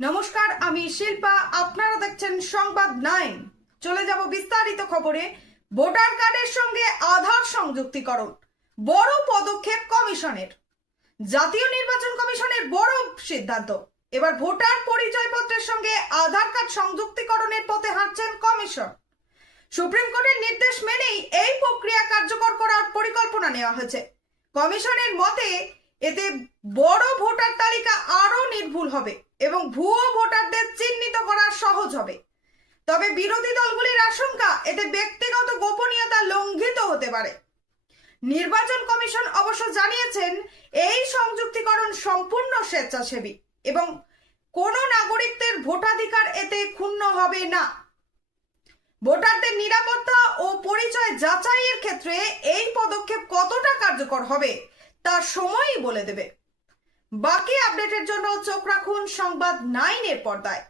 নমস্কার, আমি শিল্পা। আপনারা দেখছেন সংবাদ 9। চলে যাব বিস্তারিত খবরে। ভোটার কার্ডের সঙ্গে আধার সংযুক্তিকরণ বড় পদক্ষেপ কমিশনের। জাতীয় নির্বাচন কমিশনের বড় সিদ্ধান্ত। এবার ভোটার পরিচয়পত্রের সঙ্গে আধার কার্ড সংযুক্তিকরণের পথে হাঁটছেন কমিশন। সুপ্রিম কোর্টের নির্দেশ মেনেই এই প্রক্রিয়া কার্যকর করার পরিকল্পনা নেওয়া হয়েছে। কমিশনের মতে এতে বড় ভোটার তালিকা আরো নির্ভুল হবে এবং ভুয়ো ভোটারদের চিহ্নিত করা সহজ হবে। তবে বিরোধী দলগুলির আশঙ্কা এতে ব্যক্তিগত গোপনীয়তা লঙ্ঘিত হতে পারে। নির্বাচন কমিশন অবশ্য জানিয়েছেন এই সংযুক্তিকরণ সম্পূর্ণ স্বেচ্ছাসেবী এবং কোনো নাগরিকদের ভোটাধিকার এতে ক্ষুণ্ণ হবে না। ভোটারদের নিরাপত্তা ও পরিচয় যাচাইয়ের ক্ষেত্রে এই পদক্ষেপ কতটা কার্যকর হবে তা সময়ই বলে দেবে। বাকি আপডেটের জন্য চোখ রাখুন সংবাদ 9 এর পর্দায়।